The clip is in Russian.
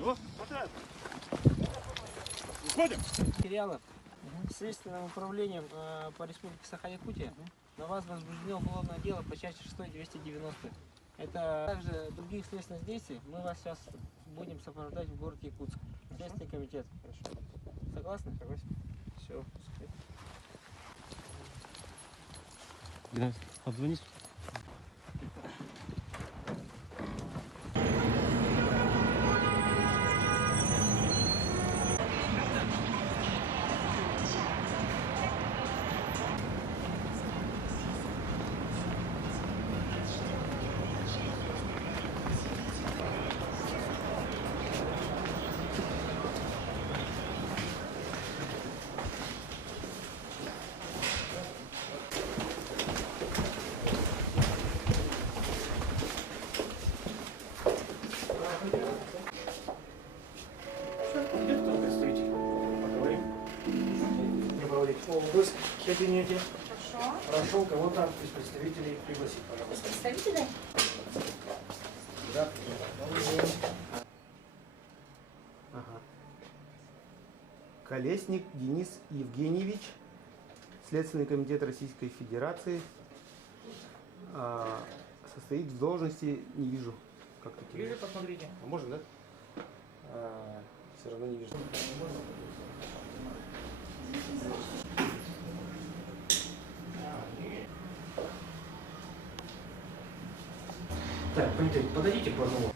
Его хватает. Выходим. Материалов Следственным управлением по республике Саха-Якутия на вас возбуждено уголовное дело по части 6-290. Это также других следственных действий. Мы вас сейчас будем сопровождать в город Якутск. Следственный комитет. Хорошо. Согласны? Согласен. Все. Геннадий, обзвонись. Обыск в кабинете. Хорошо. Прошу кого-то из представителей пригласить, Из пожалуйста. представителей? Да. Добрый день. Ага. Колесник Денис Евгеньевич, Следственный комитет Российской Федерации, состоит в должности, не вижу. Как-то Вижу, посмотрите. А можно, да? Все равно не вижу. Так, подойдите по одному.